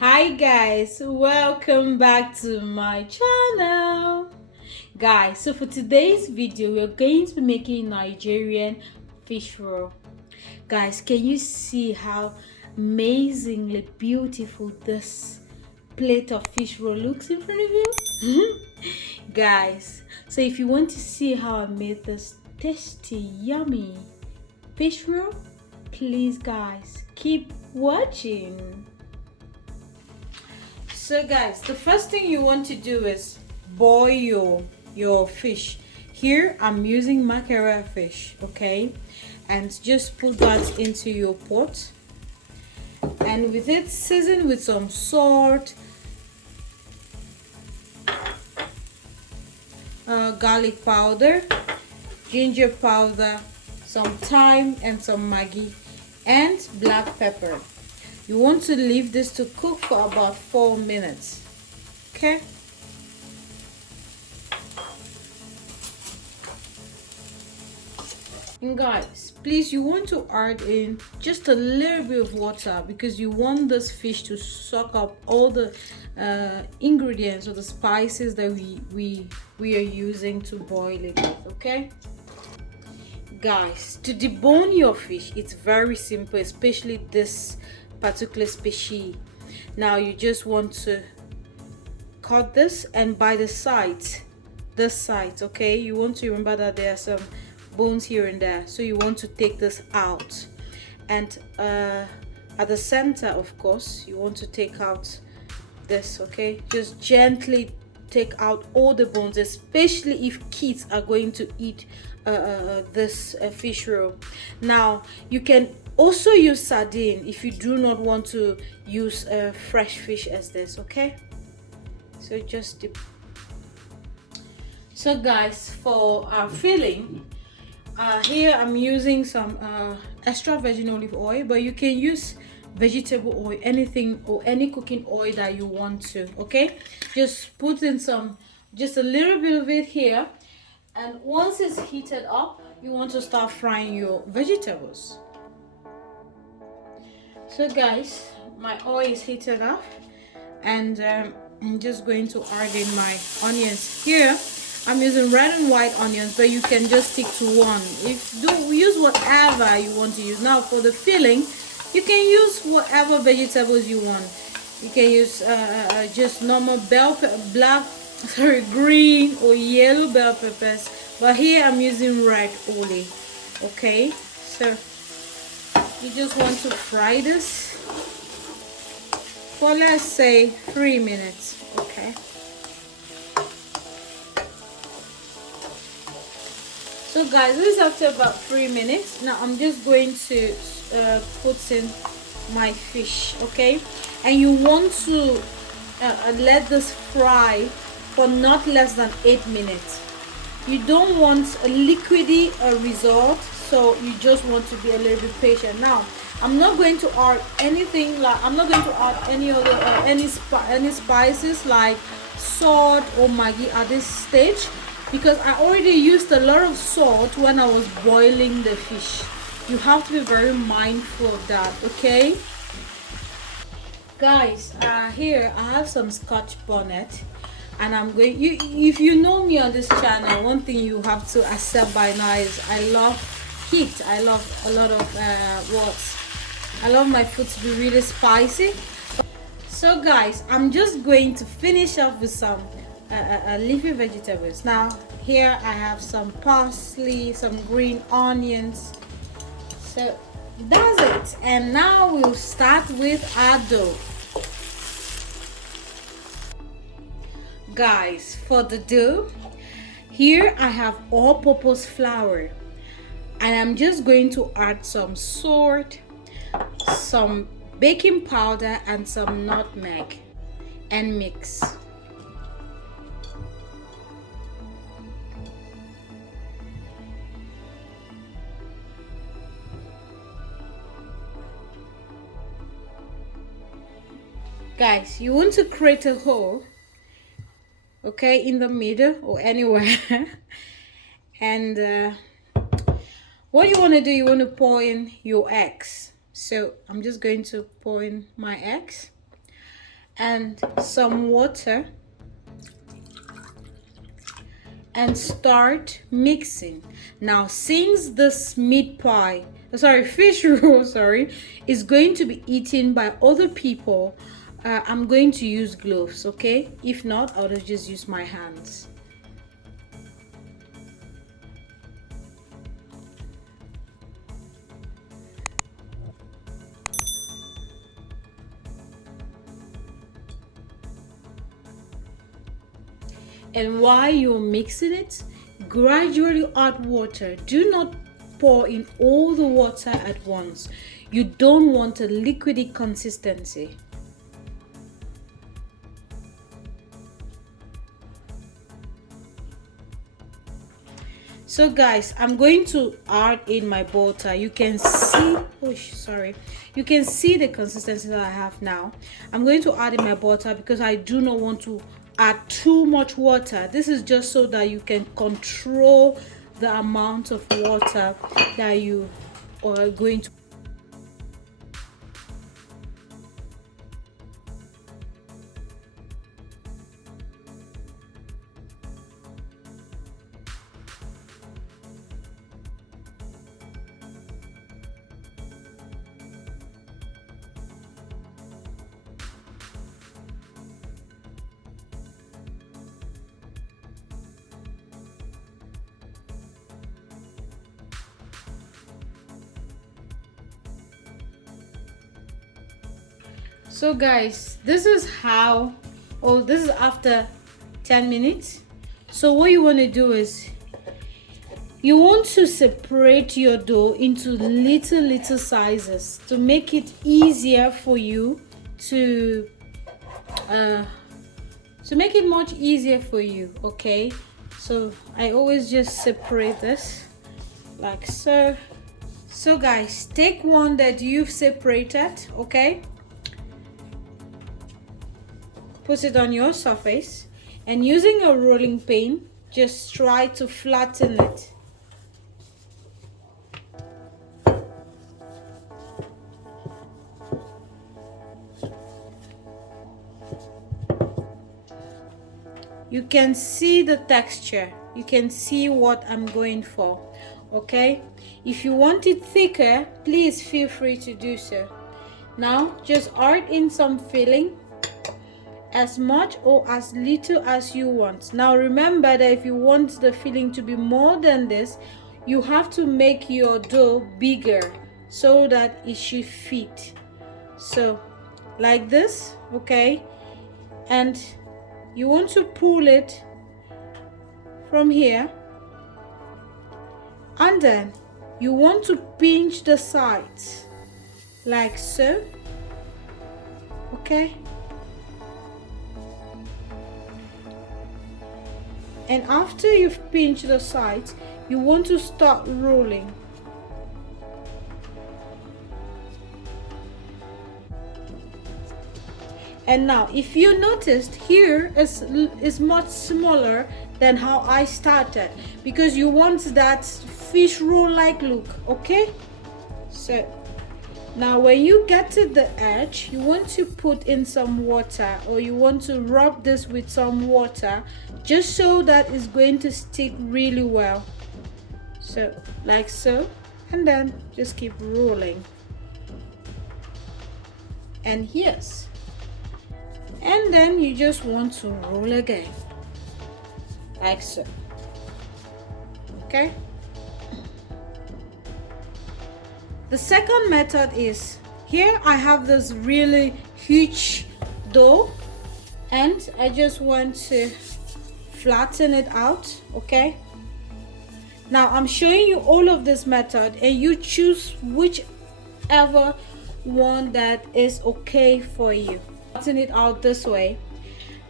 Hi guys, welcome back to my channel. Guys, so for today's video we're going to be making Nigerian fish roll. Guys, can you see how amazingly beautiful this plate of fish roll looks in front of you? Guys, so if you want to see how I made this tasty yummy fish roll, please guys keep watching. So guys, the first thing you want to do is boil your fish. Here I'm using mackerel fish, okay? And just put that into your pot, and with it season with some salt, garlic powder, ginger powder, some thyme and some Maggi, and black pepper. You want to leave this to cook for about 4 minutes, okay? And guys, please, you want to add in just a little bit of water because you want this fish to soak up all the ingredients or the spices that we are using to boil it with, okay? Guys, to debone your fish, it's very simple, especially this particular species. Now you just want to cut this, and by the sides, this side, okay, you want to remember that there are some bones here and there, so you want to take this out. And at the center, of course, you want to take out this, okay? Just gently take out all the bones, especially if kids are going to eat this fish roll. Now you can also use sardine if you do not want to use fresh fish as this, okay? So just dip. So guys, for our filling, here I'm using some extra virgin olive oil, but you can use vegetable oil, anything or any cooking oil that you want to, okay? Just put in just a little bit of it here, and once it's heated up, you want to start frying your vegetables. So guys, my oil is heated up, and I'm just going to add in my onions. Here I'm using red and white onions, but you can just stick to one. If do use whatever you want to use. Now for the filling, you can use whatever vegetables you want. You can use just normal green or yellow bell peppers, but here I'm using red only, okay? So you just want to fry this for, let's say, 3 minutes, okay? So guys, this is after about 3 minutes. Now I'm just going to put in my fish, okay? And you want to let this fry for not less than 8 minutes. You don't want a liquidy result, so you just want to be a little bit patient. Now I'm not going to add anything, like I'm not going to add any other any spices like salt or Maggi at this stage, because I already used a lot of salt when I was boiling the fish. You have to be very mindful of that, okay? Guys, here I have some Scotch bonnet, and I'm going, if you know me on this channel, one thing you have to accept by now is I love heat. I love a lot of I love my food to be really spicy. So guys, I'm just going to finish off with some leafy vegetables. Now here I have some parsley, some green onions. So that's it, and now we'll start with our dough. Guys, for the dough, here I have all-purpose flour, and I'm just going to add some salt, some baking powder, and some nutmeg, and mix. Guys, you want to create a hole, okay, in the middle or anywhere. And what you want to do, you want to pour in your eggs. So I'm just going to pour in my eggs, and some water and start mixing. Now, since this fish roll, is going to be eaten by other people, I'm going to use gloves, okay? If not, I'll just use my hands. And while you're mixing it, gradually add water. Do not pour in all the water at once. You don't want a liquidy consistency. So guys, I'm going to add in my butter. You can see, you can see the consistency that I have now. I'm going to add in my butter because I do not want to add too much water. This is just so that you can control the amount of water that you are going to. So guys, this is after 10 minutes. So what you want to do is you want to separate your dough into little sizes to make it easier for you to make it much easier for you, okay? So I always just separate this like so. So guys, take one that you've separated, okay? Put it on your surface, and using a rolling pin, just try to flatten it. You can see the texture. You can see what I'm going for, okay? If you want it thicker, please feel free to do so. Now, just add in some filling, as much or as little as you want. Now remember that if you want the filling to be more than this, you have to make your dough bigger so that it should fit. So like this, okay? And you want to pull it from here, and then you want to pinch the sides like so, okay? And after you've pinched the sides, you want to start rolling. And now, if you noticed, here is much smaller than how I started, because you want that fish roll like look, okay? So now when you get to the edge, you want to put in some water, or you want to rub this with some water, just so that it's going to stick really well. So like so, and then just keep rolling. And yes, and then you just want to roll again like so, okay? The second method is, here I have this really huge dough and I just want to flatten it out, okay? Now I'm showing you all of this method, and you choose whichever one that is okay for you. Flatten it out this way,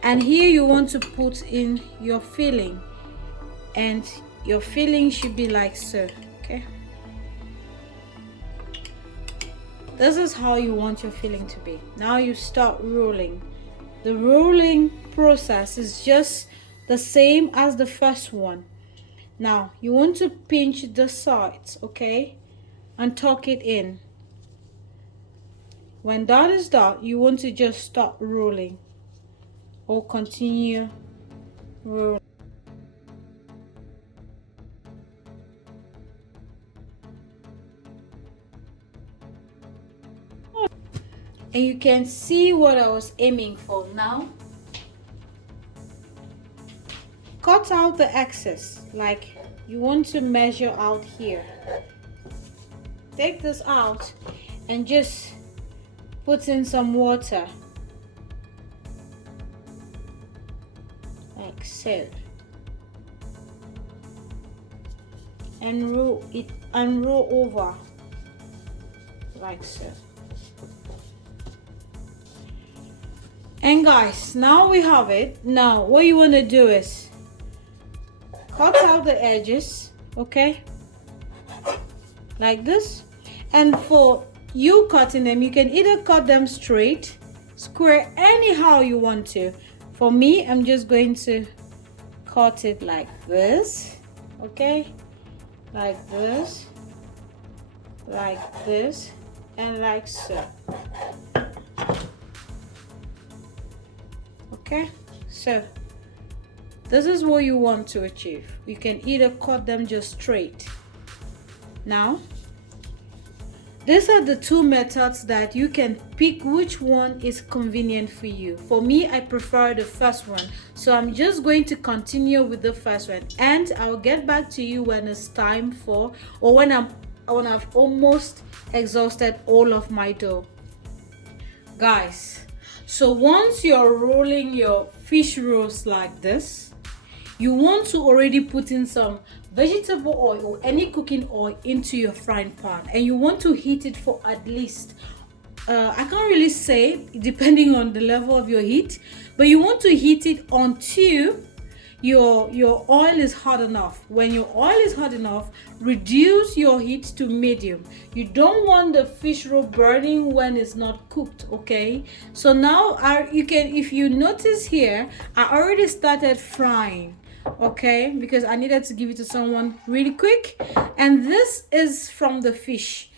and here you want to put in your filling, and your filling should be like so, okay? This is how you want your filling to be. Now you start rolling. The rolling process is just the same as the first one. Now you want to pinch the sides, okay, and tuck it in. When that is done, you want to just stop rolling or continue rolling. And you can see what I was aiming for now. Cut out the excess, like you want to measure out here. Take this out and just put in some water, like so, and roll it and roll over like so. And guys, now we have it. Now what you want to do is cut out the edges, okay, like this. And for you cutting them, you can either cut them straight, square, anyhow you want to. For me, I'm just going to cut it like this, okay, like this, and like so. Okay, so this is what you want to achieve. You can either cut them just straight. Now, these are the two methods that you can pick which one is convenient for you. For me, I prefer the first one. So I'm just going to continue with the first one, and I'll get back to you when it's time for, or when I've almost exhausted all of my dough. Guys, so once you're rolling your fish rolls like this, you want to already put in some vegetable oil or any cooking oil into your frying pan, and you want to heat it for at least I can't really say depending on the level of your heat, but you want to heat it until your oil is hot enough. When your oil is hot enough, reduce your heat to medium. You don't want the fish roll burning when it's not cooked, okay? So now you can, if you notice here, I already started frying, okay, because I needed to give it to someone really quick. And this is from the fish.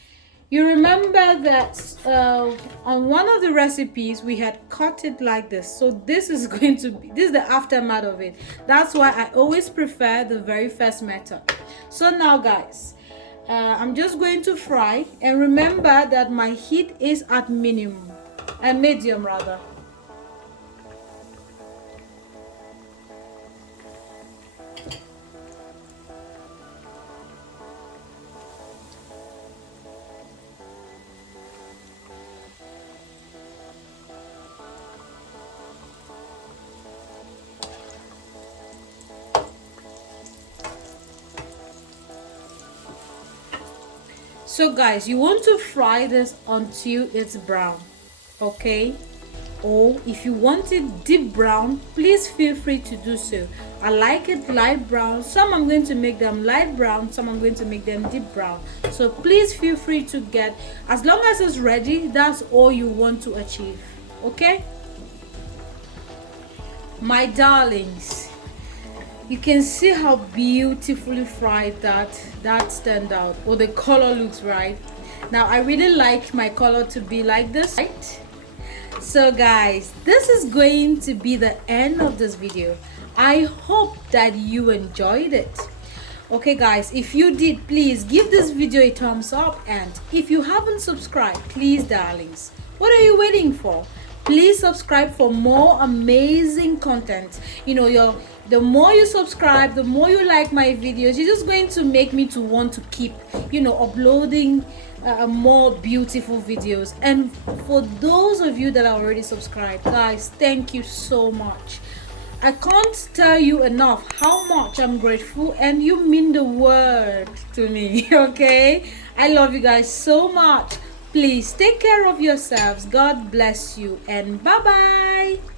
You remember that on one of the recipes we had cut it like this, so this is going to be, this is the aftermath of it. That's why I always prefer the very first method. So now guys, I'm just going to fry, and remember that my heat is at minimum and medium rather. So guys, you want to fry this until it's brown, okay? Or if you want it deep brown, please feel free to do so. I like it light brown. Some I'm going to make them light brown, some I'm going to make them deep brown. So please feel free to get, as long as it's ready, that's all you want to achieve, okay? My darlings, you can see how beautifully fried that turned out, or the color looks right. Now I really like my color to be like this, right? So guys, this is going to be the end of this video. I hope that you enjoyed it. Okay guys, if you did, please give this video a thumbs up, and if you haven't subscribed, please darlings, what are you waiting for? Please subscribe for more amazing content. You know, the more you subscribe, the more you like my videos, you're just going to make me to want to keep, you know, uploading more beautiful videos. And for those of you that are already subscribed, guys, thank you so much. I can't tell you enough how much I'm grateful, and you mean the world to me. Okay, I love you guys so much. Please take care of yourselves. God bless you, and bye bye.